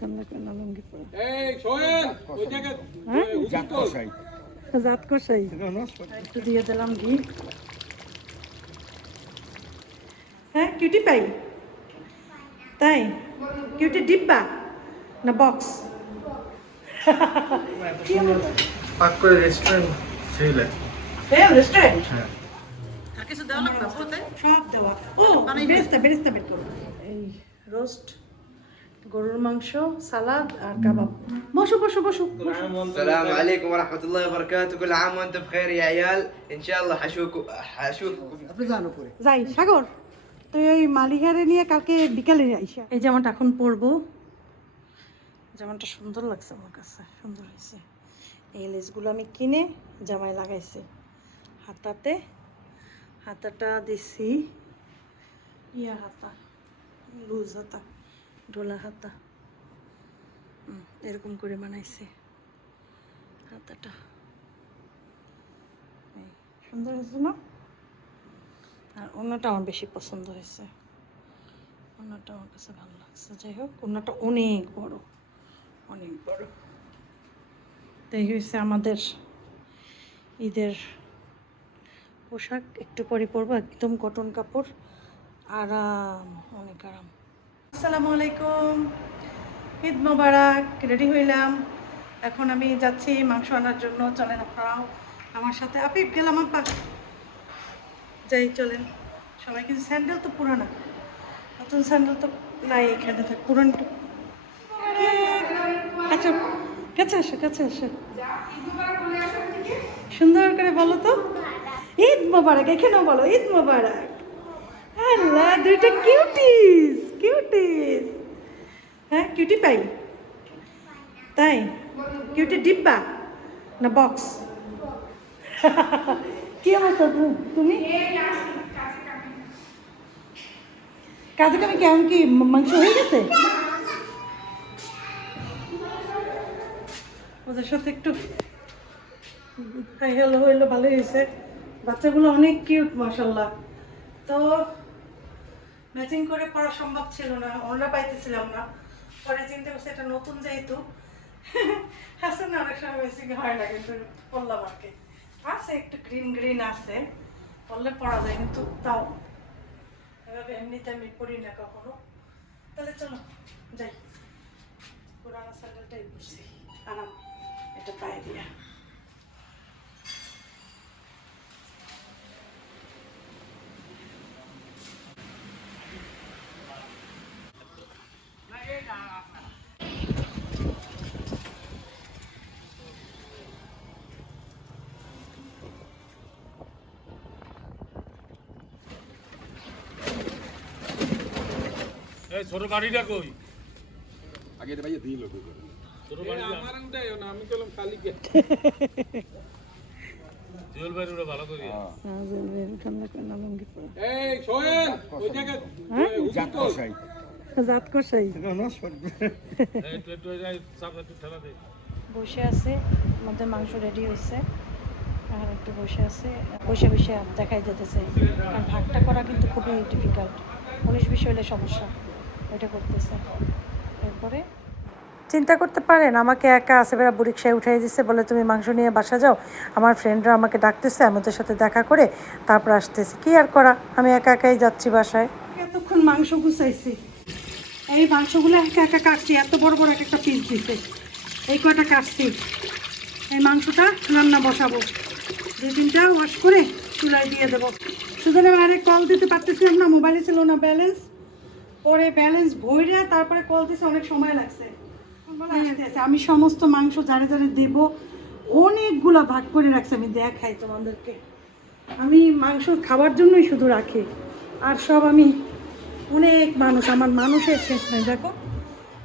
ঠান্ডা কেনা লুঙ্গি পরে জাত কষাই একটু দিয়ে দিলাম ঘি। হ্যাঁ কিউটি পাই তাই কিউটি ডিব্বা না বক্স পাক করে রেস্টুরেন্ট ফেলে রেস্টুরেন্ট কিছু দেওয়া লাগবে সব দেওয়া ও বেরেস্তা বের করো। এই রোস্ট গরুর মাংস সালাদ আর কাবাব। বসো বসো বসো السلام عليكم ورحمة الله وبركاته. كل عام وانتم بخير يا عيال. إن شاء الله حشوفكم. যাই সাগর তুই ওই মালিকারে নিয়ে কালকে বিকালে আইসা। এই জামাটা এখন পরবো, জামাটা সুন্দর লাগছে আমার কাছে, সুন্দর হয়েছে। এই লেসগুলো আমি কিনে জামায় লাগাইছি, হাতাটা দিছি ইয়া হাতা, লুজ হাতা, ঢোলা হাতা, এরকম করে বানাইছি হাতাটা। সুন্দর হয়েছে না? আর ওনাটা আমার বেশি পছন্দ হয়েছে, ওনাটা আমার কাছে ভালো লাগছে। যাই হোক ওনাটা অনেক বড়। তাই হয়েছে আমাদের ঈদের পোশাক, একটু পরে পরবো, একদম কটন কাপড়, আরাম, অনেক আরাম। আসসালামু আলাইকুম, ঈদ মোবারক। রেডি হইলাম, এখন আমি যাচ্ছি মাংস আনার জন্য। চলেন আপনারাও আমার সাথে। আপিফ গেলাম আপা, যাই চলেন সবাই। কিন্তু স্যান্ডেল তো পুরানা, নতুন স্যান্ডেল তো নাই এখানে, থাক পুরানটা। আচ্ছা কাছে আসো সুন্দর করে বলো তো ঈদ মোবারক। এখানেও বলো ঈদ মোবারক। আল্লাহ, দুইটা কিউটিস। হ্যাঁ কিউটি পাই তাই কিউটি ডিব্বা না বক্স কি অবস্থা তুমি? কাজে কামে কেমন, কি মাংস হয়ে গেছে? ওদের সাথে একটু হাই হ্যালো হইলো, ভালোই হয়েছে। বাচ্চাগুলো অনেক কিউট মাশাল্লাহ। তো ম্যাচিং করে পড়া সম্ভব ছিল না, ওরা পাইতেছিলাম না। পরে চিন্তা করছে এটা নতুন যেহেতু আছে না, অনেক সময় ম্যাচিং হয় না, কিন্তু পড়লাম আর কি। আছে একটু গ্রিন আছে, পড়লে পড়া যায়, কিন্তু তাও এভাবে এমনিতে আমি পড়ি না কখনো। তাহলে চলো যাই, পুরানো স্যান্ডেলটাই পড়ছি, আরাম, এটা পায়ে দিয়া। এই ছোট গাড়িটা কই? আগে এটা ভাইয়া দিল ছোট গাড়ি আমার আনটাই না, আমি কলম খালি কে জুয়েল ভাই ওরা ভালো করি। হ্যাঁ জুয়েল ভাই ঠান্ডা কেনা লুঙ্গি পরে। এই সোহেল ওই জায়গা জাত কষাই জাত কষাই এই একটু যাই সামনে একটু ঠেলা দে। বসে আছে, আমাদের মাংস রেডি হয়েছে, আর একটু বসে আছে, বসে দেখাই যেতেছে। কারণ ভাগটা করা কিন্তু খুবই ডিফিকাল্ট, 19-20 হলে সমস্যা, এটা করতেছে। এরপরে চিন্তা করতে পারেন, আমাকে একা আসেবেরা রিকশায় উঠাই দিচ্ছে, বলে তুমি মাংস নিয়ে বাসা যাও, আমার ফ্রেন্ডরা আমাকে ডাকতেছে, আমি ওদের সাথে দেখা করে তারপর আসতেছি। কি আর করা, আমি একাই যাচ্ছি বাসায়। এতক্ষণ মাংস গুছাইছি, এই মাংসগুলো একা কাটছি, এত বড় একটা পিস দিছে, এই কটা কাটছি। এই মাংসটা রান্না বসাবো, 2-3টা ওয়াশ করে চুলায় দিয়ে দেবো। সুতরাং আরে কল দিতে পারতেছিলাম না, মোবাইলে ছিল না ব্যালেন্স, পরে ব্যালেন্স ভরে তারপরে কল দিতে অনেক সময় লাগছে। আমি সমস্ত মাংস যারে দেবো অনেকগুলো ভাগ করে রাখছি, আমি দেখাই তোমাদেরকে। আমি মাংস খাওয়ার জন্যই শুধু রাখি, আর সব আমি অনেক মানুষ, আমার মানুষের শেষ নাই। দেখো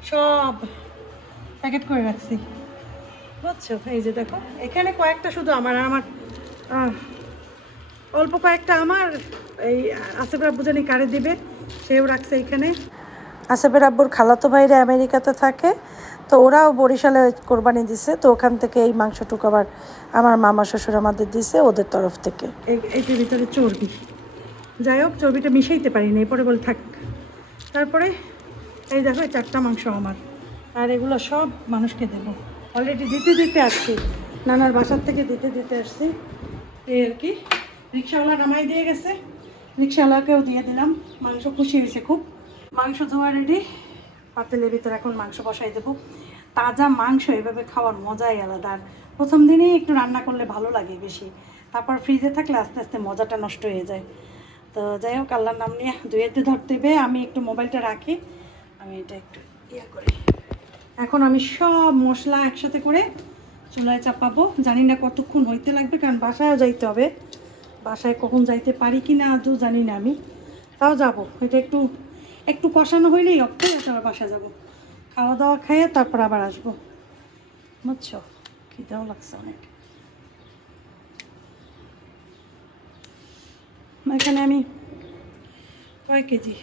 সব প্যাকেট করে রাখছি, বুঝছো? এই যে দেখো, এখানে কয়েকটা শুধু আমার অল্প কয়েকটা আমার, এই আসেবের আব্বু জানি কারে দিবে, সেও রাখছে এখানে। আসেবের আব্বুর খালাতো ভাইরা আমেরিকাতে থাকে, তো ওরাও বরিশালে কোরবানি দিছে, তো ওখান থেকে এই মাংসটুকু আবার আমার মামা শ্বশুর আমাদের দিছে ওদের তরফ থেকে। এইটার ভিতরে চর্বি, যাই হোক চর্বিটা মিশাইতে পারি না, এরপরে বলে থাক। তারপরে এই দেখো 4টা মাংস আমার, আর এগুলো সব মানুষকে দেবো। অলরেডি দিতে দিতে আসছি, নানার বাসার থেকে দিতে দিতে আসছি। এই আর কি, রিক্সাওয়ালা নামাই দিয়ে গেছে, রিক্সাওয়ালাকেও দিয়ে দিলাম। মাংস খুশি হয়েছে খুব। মাংস ধোয়া রেডি, পাতিলের ভিতরে এখন মাংস বসাই দেবো। তাজা মাংস এভাবে খাওয়ার মজাই আলাদা। আর প্রথম দিনেই একটু রান্না করলে ভালো লাগে বেশি, তারপর ফ্রিজে থাকলে আস্তে আস্তে মজাটা নষ্ট হয়ে যায়। তো যাই হোক, আল্লাহর নাম নিয়ে ধুয়েতে ধরতে হবে। আমি একটু মোবাইলটা রাখি, আমি এটা একটু ইয়ে করি। এখন আমি সব মশলা একসাথে করে চুলায় চাপাবো। জানি না কতক্ষণ হইতে লাগবে, কারণ বাসায়ও যাইতে হবে। বাসায় কখন যাইতে পারি কি না আদৌ জানি না, আমি তাও যাবো। এটা একটু একটু কষানো হইলেই অক্ষয় আবার বাসায় যাবো, খাওয়া দাওয়া খাইয়ে তারপর আবার আসবো, বুঝছো? খিদেও লাগছে অনেক। এখানে আমি কয় কেজি,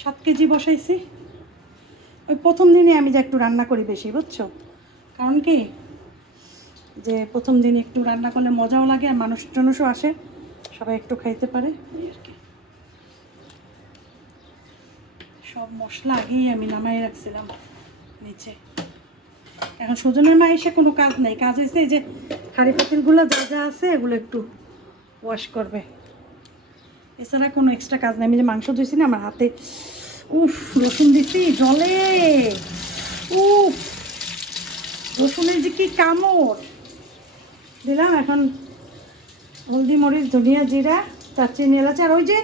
7 কেজি বসাইছি। ওই প্রথম দিনে আমি যে একটু রান্না করি বেশি, বুঝছো? কারণ কি, যে প্রথম দিন একটু রান্না করলে মজাও লাগে, আর মানুষ জনসও আসে, সবাই একটু খাইতে পারে এই আর কি। সব মশলা আগেই আমি নামাই রাখছিলাম নিচে। এখন সুজনের মা এসে কোনো কাজ নেই, কাজ হয়েছে এই যে হাঁড়ি পাতিলগুলো যা যা আছে এগুলো একটু ওয়াশ করবে, এছাড়া কোনো এক্সট্রা কাজ নেই। আমি যে মাংস ধুইছি না, আমার হাতে উফ রসুন দিচ্ছি জলে, উফ রসুনের যে কি কামড় দিলাম। এখন হলদি মরিচ ধনিয়া জিরা তার চিনি এলাচ, আর ওই যে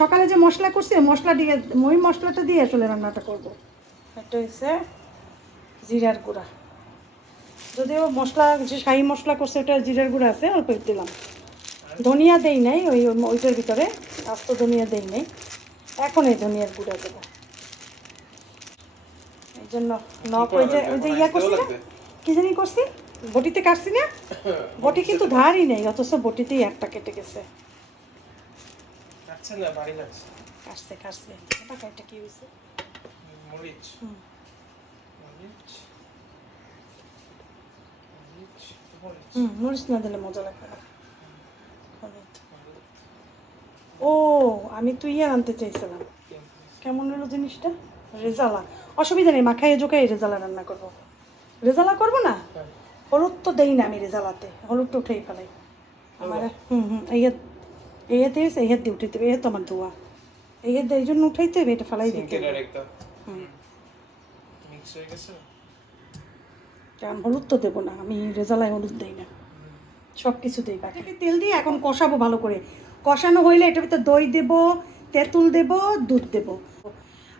সকালে যে মশলা করছি মশলা দিয়ে, ওই মশলাটা দিয়ে আসলে রান্নাটা করবো। এটা হচ্ছে জিরার গুঁড়া, যদিও মশলা যে শাহি মশলা করছে ওটা জিরার গুঁড়া আছে, অল্প দিলাম। ধনিয়া দেই নাই, ওইটার ভিতরে আস্ত ধনিয়া দেই নাই, এখন এই ধনিয়ার গুঁড়া দেবো। এই জন্য নখ ওই যে ইয়া করছি না, কি জানি করছি, বটিতে কাটছি না, বটি কিন্তু ধারই নেই, অথচ বটিতেই একটা কেটে গেছে। কাটছে কাটছে এটা কি হয়েছে? মরিচ না দিলে মজা লাগবে না। ও আমি তো ইয়ে আনতে চাইছিলাম, কেমন হলো জিনিসটা, রেজালা। অসুবিধা নেই, মাখাইয়ে জোকাই রেজালা রান্না করবো। রেজালা করবো না, হলুদ তো দেই না আমি রেজালাতে, হলুদটা উঠেই ফেলাই আমার। এই হাতে এই হাত দিয়ে উঠাইতে হবে, এই হাত আমার ধোয়া, এই হাত দিয়ে এই জন্য উঠাইতে হবে, এটা ফেলাই দিতে হবে। কারণ হলুদ তো দেবো না আমি, রেজালায় হলুদ দেই না, সব কিছু দিই। বাকি তেল দিয়ে এখন কষাবো ভালো করে। কষানো হইলে এটার ভিতরে দই দেবো, তেঁতুল দেবো, দুধ দেবো,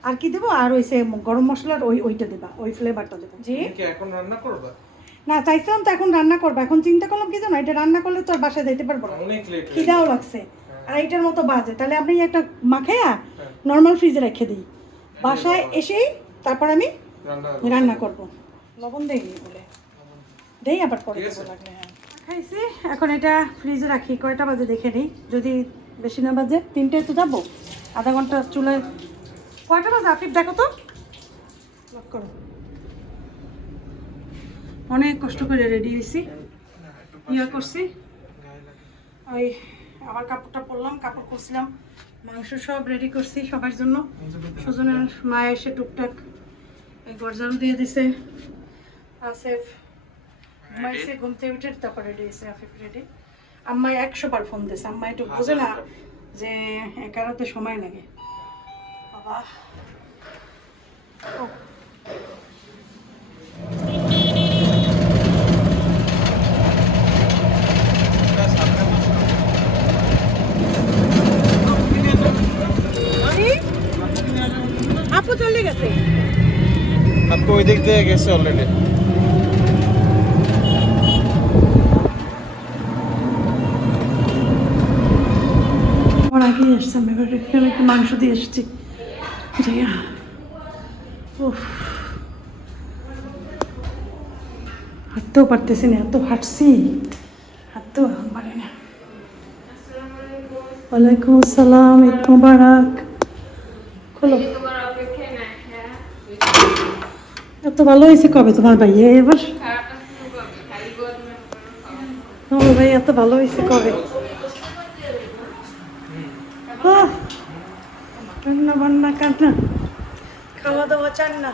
আর কি দেবো, আর ওই গরম মশলার ওইটা দেবা, ওই ফ্লেভারটা দেবো। জি এখন রান্না করবা না, চাইছিলাম তো এখন রান্না করবো। এখন চিন্তা করলাম কি জানো, এটা রান্না করলে তো আর বাসায় যাইতে পারবো না, খিদাও লাগছে, আর এইটার মতো বাজে। তাহলে আপনি একটা মাখাইয়া নর্মাল ফ্রিজে রেখে দিই, বাসায় এসেই তারপর আমি রান্না করবো। লবণ দেইনি বলে দেই, আবার পরে দেবো লাগলে। হ্যাঁ খাইছি, এখন এটা ফ্রিজে রাখি। কয়টা বাজে দেখে নিই, যদি বেশি না বাজে 3টে তো যাবো, আধা ঘন্টা চুলায়। কয়টা বাজে আফিফ দেখো তো, লক করো। অনেক কষ্ট করে রেডি হয়েছি, ইয়া করছি, ওই আবার কাপড়টা পরলাম, কাপড় করছিলাম, মাংস সব রেডি করছি সবার জন্য। সুজনের মা এসে টুকটাক এই গরজারু দিয়ে দিছে, আসেফ ঘুমাইছে, ঘুম থেকে উঠে তারপর রেডি হয়েছে আফিফ রেডি। আম্মাই 100 বার ফোন দিয়েছে, আম্মা একটু বোঝে না যে একারতে সময় লাগে বাবা। আপু চলে গেছে, আপু ওই দিক দিয়ে গেছে অলরেডি। আমার আগেই আসছে, আমি এবার এখানে একটু মাংস দিয়ে এসেছি। হাঁটতেও পারতেছি না, এত হাঁটছি, হাঁটতেও পারি না। ওয়ালাইকুম আসসালাম, ঈদ মুবারক। খোলো। এত ভালো হয়েছে কবে তোমার ভাইয়া? এবার তোমার ভাই এত ভালো হয়েছে কবে? রান্না বান্না কান্না খাওয়া দাওয়া চান না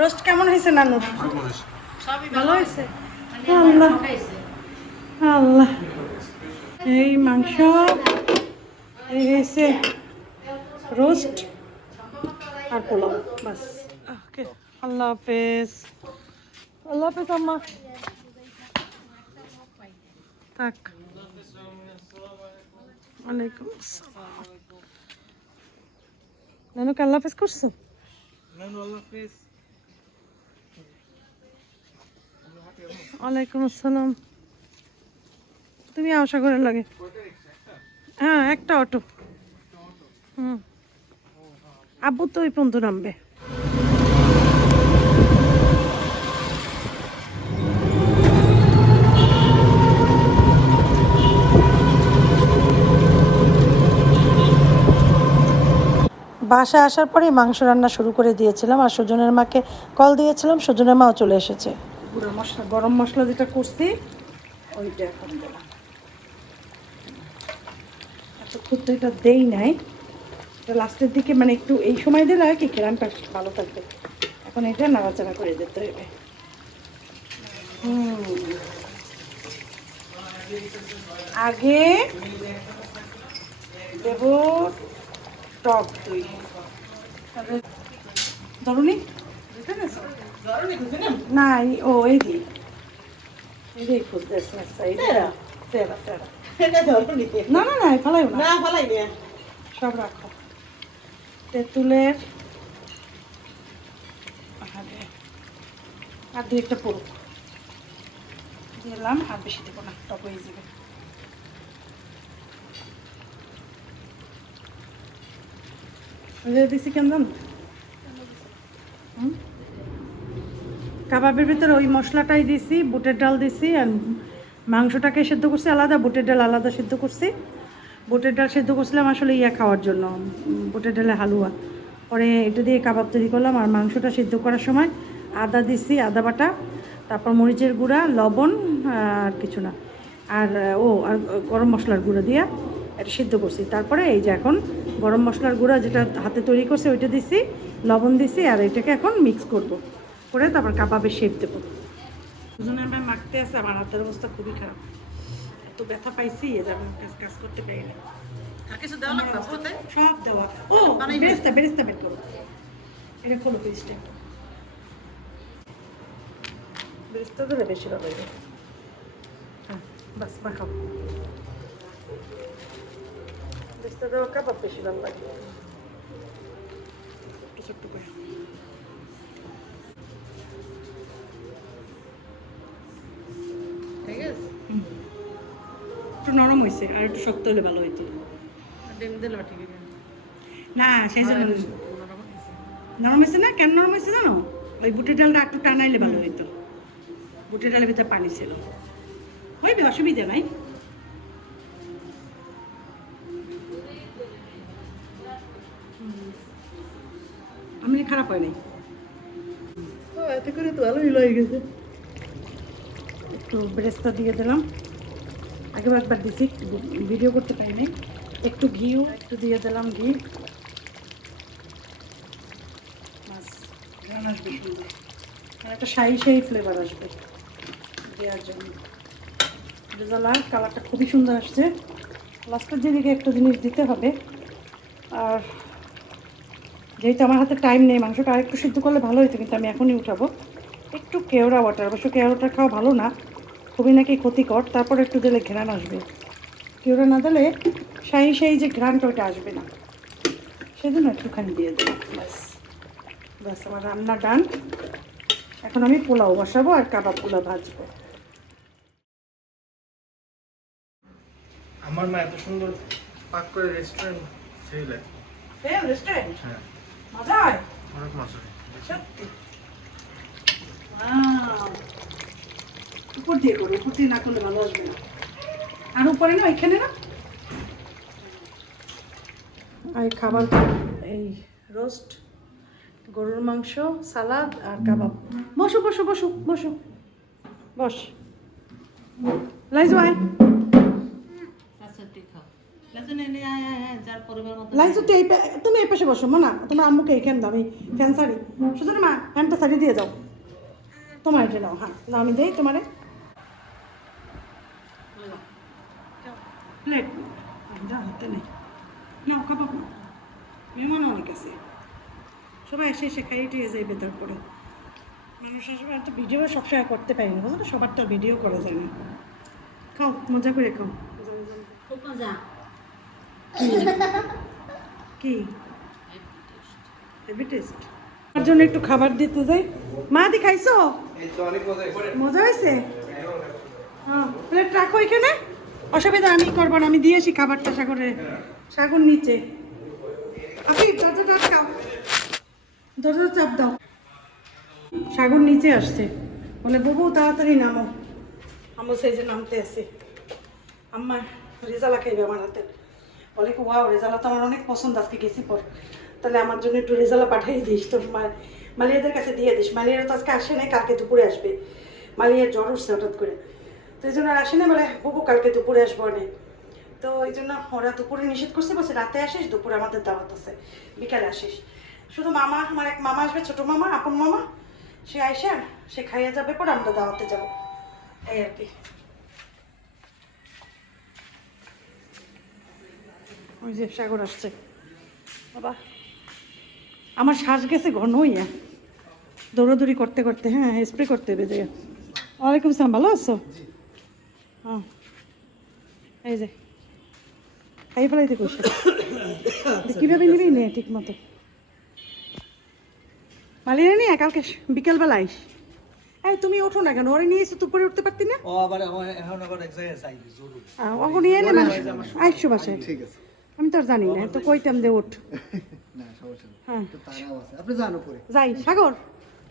রোস্ট কেমন হয়েছে নানু ভালো হয়েছে আল্লাহ আল্লাহ এই মাংস এই হয়েছে রোস্ট আর পোলাও বাস ওকে আল্লাহ হাফেজ আল্লাহ হাফেজ আম্মা থাক ওয়ালাইকুম আসসালাম নানুকে আল্লাহ হাফেজ করছো ওয়ালাইকুম আসসালাম তুমি আশা করে লাগে হ্যাঁ একটা অটো আব্বু তো ওই পর্যন্ত নামবে বাসা আসার পরে মাংস রান্না শুরু করে দিয়েছিলাম আর সুজনের মাকে কল দিয়েছিলাম সুজনের মাও চলে এসেছে পুরো মশলা গরম মশলা যেটা করছি ওইটা এখন দিলাম এতক্ষণ তো এটা দেই নাই লাস্টের দিকে মানে একটু এই সময় দিলে আর কি ঘেরানটা ভালো থাকবে এখন এটা নাড়াচাড়া করে দিতে হবে আগে দেব টক দই ধরুনি না ও এই দি এই খুঁজতেছে না না না ফেলাই না ফেলাই সব রাখো তেঁতুলের আর দুই একটা পুরুক দিলাম আর বেশি দেবো না টক হয়ে যাবে দিছি কেন জানো কাবাবের ভিতরে ওই মশলাটাই দিছি বুটের ডাল দিছি আর মাংসটাকে সেদ্ধ করছি আলাদা বুটের ডাল আলাদা সেদ্ধ করছি বুটের ডাল সেদ্ধ করছিলাম আসলে খাওয়ার জন্য বুটের ডালের হালুয়া পরে এটা দিয়ে কাবাব তৈরি করলাম আর মাংসটা সিদ্ধ করার সময় আদা দিছি আদা বাটা তারপর মরিচের গুঁড়া লবণ আর কিছু না আর আর গরম মশলার গুঁড়ো দিয়ে এটা সিদ্ধ করছি তারপরে এই যে এখন গরম মশলার গুঁড়া যেটা হাতে তৈরি করছে ওইটা দিছি লবণ দিছি আর এটাকে এখন মিক্স করব করে তারপর কাবাবের শেপ দেবো দুজনের আমি মাখতে আছে আমার হাতের অবস্থা খুবই খারাপ এত ব্যথা পাইছি কাজ করতে পারি না সব দেওয়া ও বেরেস্তা বের করো এটা খোলো পেস্টটা বেরেস্তা দিলে বেশি ভালো হবে হ্যাঁ বাস মাখাও বেরেস্তা দেওয়া কাবাব বেশি ভালো লাগে ছোট্ট করে একটু নরম হয়েছে আর একটু শক্ত হলে ভালো হইতো না সেই জন্য নরম হয়েছে না কেন নরম হয়েছে জানো ওই বুটের ডালটা একটু টানাইলে ভালো হইতো বুটের ডালের ভিতরে পানি ছিল হইবে অসুবিধা নাই আমি খারাপ হয় নাই এতে করে তো ভালোই লেগে গেছে একটু বেরেস্তা দিয়ে দিলাম আগেও একবার দিছি ভিডিও করতে পারি নাই একটু ঘিও একটু দিয়ে দিলাম ঘি বাস গান আসবে সুন্দর আর একটা শাহি ফ্লেভার আসবে দেওয়ার জন্য রেজাল্ট কালারটা খুবই সুন্দর আসছে লাস্টের দিকে একটা জিনিস দিতে হবে আর যেহেতু আমার হাতে টাইম নেই মাংসটা আর একটু সিদ্ধ করলে ভালো হতো কিন্তু আমি এখনই উঠাবো একটু কেওড়া ওয়াটার অবশ্য কেওড়াটা খাওয়া ভালো না খুবই নাকি ক্ষতিকর তারপর একটু দিলে ঘ্রাণ আসবে কেওড়া না দিলে শাহি যে ঘ্রাণটা ওইটা আসবে না সেজন্য একটুখানি দিয়ে দেবো ব্যাস আমার রান্না ডান এখন আমি পোলাও বসাবো আর কাবাবগুলো ভাজবো আমার মা এত সুন্দর পাক করে রেস্টুরেন্ট ছেলে রেস্টুরেন্ট হ্যাঁ মজা হয় অনেক মজা সত্যি উপর দিয়ে করো উপর দিয়ে না করলে ভালো আসবে না আর উপরে না ওইখানে না আর খাবার এই রোস্ট গরুর মাংস সালাদ আর কাবাব বসো বসো বসো বসো বস লাইজু আয় লাইছো তুই তুমি এই পাশে বসো না তোমার আম্মুকে এইখানে দাও আমি ফ্যান শাড়ি শুধু মা ফ্যানটা শাড়ি দিয়ে যাও তোমার এটা নাও হ্যাঁ আমি দেই তোমারে প্লেট হাতে নেই নাও কাবাব নাও মেহমান অনেক আছে সবাই এসে এসে খাইয়ে টিয়ে যায় ভেতর করে মানুষ আসবে তো ভিডিও সবসময় করতে পারি না বুঝলো সবার তো ভিডিও করা যায় না খাও মজা করে খাও খুব মজা কি হেভি টেস্ট আমার জন্য একটু খাবার দিতে যাই মা দি খাইছো এই তো অনেক মজা করে মজা হয়েছে হ্যাঁ প্লেট রাখো এখানে অসুবিধা আমি করবো না আমি দিয়েছি খাবারটা সাগর নিচে আপনি দরজাটা আটকাও দরজা চাপ দাও সাগর নিচে আসছে বলে বাবু তাড়াতাড়ি নামো আমার সেই যে নামতে আসে আম্মা রেজালা খাইবে আমার হাতে বলে কি ওয়াও রেজালা তো আমার অনেক পছন্দ আজকে গেছি পর তাহলে আমার জন্য একটু রেজালা পাঠিয়ে দিস তোর মালিয়াদের কাছে দিয়ে দিস মালিয়ারা তো আজকে আসে নাই কালকে দুপুরে আসবে মালিয়ার জ্বর উঠছে হঠাৎ করে তো এই জন্য আর আসে না বলে বাবু কালকে দুপুরে আসবো অনেক তো এই জন্য ওরা দুপুরে নিষেধ করছে বলছে রাতে আসিস দুপুরে আমাদের দাওয়াত আছে বিকালে আসিস শুধু মামা আমার এক মামা আসবে ছোটো মামা আপন মামা সে আইসা সে খাইয়ে যাবে পর আমরা দাওয়াতে যাবো এই আর কি ওই যে সাগর আসছে বাবা আমার শ্বাস গেছে ঘন হইয়া দৌড়াদৌড়ি করতে করতে হ্যাঁ স্প্রে করতে হবে যে ওয়ালাইকুম আসসালাম ভালো আছো হ্যাঁ এই যে খাই ফেলাইতে করছে কীভাবে নিবি নে ঠিক মতো মালিয়ে নিয়ে কালকে বিকেলবেলা আইস এই তুমি ওঠো না কেন ওরে নিয়ে এসে দুপুরে উঠতে পারতি না ও আবার এখন আবার এক জায়গায় যাই জরুরি ওখানে নিয়ে এলে আইসো বাসায় ঠিক আছে আমি তো আর জানি না তো কইতাম যে ওঠ না সমস্যা নেই হ্যাঁ তো তারাও আছে আপনি যান উপরে যাই সাগর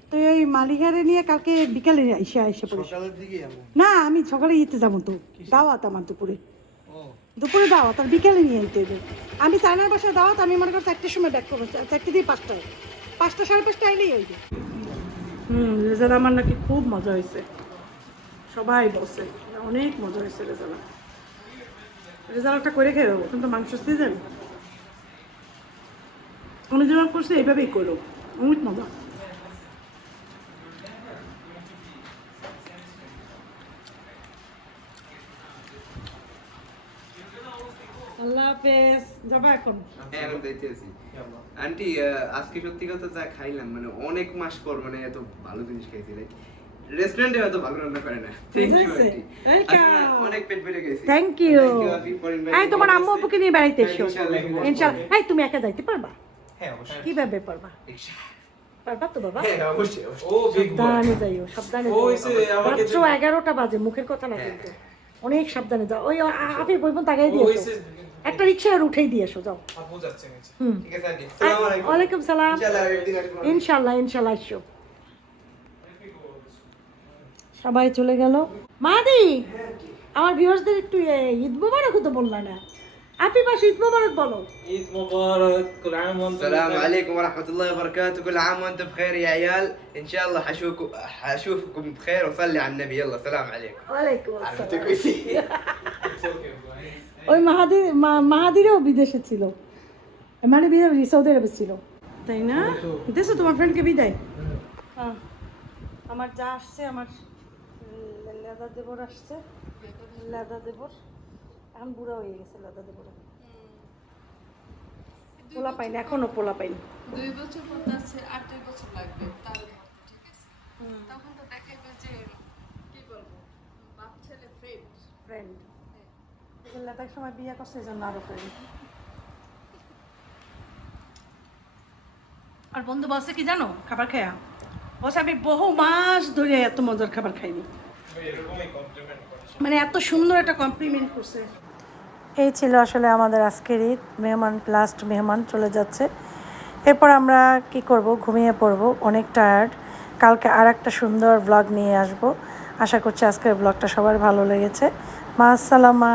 তুই ওই মালিকারে নিয়ে কালকে বিকালে আইসে পড়িস সকালের দিকে এমন না আমি সকালে ইতে যাবো তো দাওয়াত আমার দুপুরে ও দুপুরে দাওয়াত আর বিকালে নিয়ে যেতে হবে আমি চায়নার বাসায় দাওয়াত আমি মনে করি 4টের সময় ব্যাক করবো 4টে দিয়ে 5টায় 5টা 5:30 আইলেই হইবে রেজাল্ট আমার নাকি খুব মজা হয়েছে সবাই বসে অনেক মজা হয়েছে রেজাল্টটা করে খেয়ে দেবো কিন্তু মাংস সিজন আমি যেমন করছি এইভাবেই করো অনেক মজা আল্লাহ হাফেজ যাবা এখন হ্যাঁ এখন দেখতেছি আন্টি আজকে সত্যি কথা যা খাইলাম মানে অনেক মাস পর মানে এত ভালো জিনিস খাইছি লাইক রেস্টুরেন্টে হয়তো ভালো রান্না করে না থ্যাংক ইউ বুঝেছে? Aunty Welcome. অনেক পেট ভরে গেছি থ্যাংক ইউ আপনি for inviting এই তোমার me. আম্মু আব্বুকে নিয়ে বেড়াইতে এসো ইনশাআল্লাহ, ইনশাআল্লাহ এই তুমি একা যাইতে পারবা হ্যাঁ অবশ্যই কিভাবে পারবা পারবা তো বাবা হ্যাঁ অবশ্যই অবশ্যই। ও বিগ সাবধানে যাইও সাবধানে ও হইছে আমাকে মাত্র 11টা বাজে মুখের কথা না কিন্তু অনেক সাবধানে যাও ওই আপনি বইবন তাকাই দিয়েছো একটা রিকশা আর উঠেই দিয়েছো যাও আপু যাচ্ছে নিচে হুম ঠিক আছে আন্টি আসসালামু আলাইকুম ওয়ালাইকুম সালাম ইনশাআল্লাহ একদিন আসবো ইনশাআল্লাহ ইনশাআল্লাহ এসো সবাই চলে গেল মাদি আমার ভিউয়ার্সদের একটু ঈদ মোবারক তো বললা না আপনি পাশে ঈদ মোবারক বলো ঈদ মোবারক কুল আম ওয়া السلام عليكم ورحمة الله وبركاته كل عام وانتم بخير يا عيال ان شاء الله حشوفكم بخير وصلي على النبي يلا سلام عليكم ওয়ালাইকুম عرفتوا আসসালাম كويسين ওই মাহাদিরও বিদেশে ছিল মানে সৌদি আরবে ছিল তাই না দেশো তোমার ফ্রেন্ডকে বিদায় হ্যাঁ আমার যা আসছে আমার লেদা দেবর আসছে লেদা দেবর এখন বুড়া হয়ে গেছে লেদা দেবর পোলা পাইনি এখনো পোলা পাইনি 2 বছর পর আছে 8 বছর লাগবে তার মধ্যে, ঠিক আছে তখন তো দেখাইবে যে কি বলবো বাপ ছেলে ফ্রেন্ড লেদার সময় বিয়ে করছে এই জন্য আরো ফ্রেন্ড আর বন্ধু বলছে কি জানো খাবার খায়া বলছে আমি বহু মাস ধরে এত মজার খাবার খাইনি মানে এত সুন্দর একটা কমপ্লিমেন্ট করছে এই ছিল আসলে আমাদের আজকের ঈদ লাস্ট মেহমান চলে যাচ্ছে এরপর আমরা কি করব ঘুমিয়ে পড়ব অনেক টায়ার্ড কালকে আর একটা সুন্দর ব্লগ নিয়ে আসব আশা করছি আজকের ব্লগটা সবার ভালো লেগেছে মা আসসালামা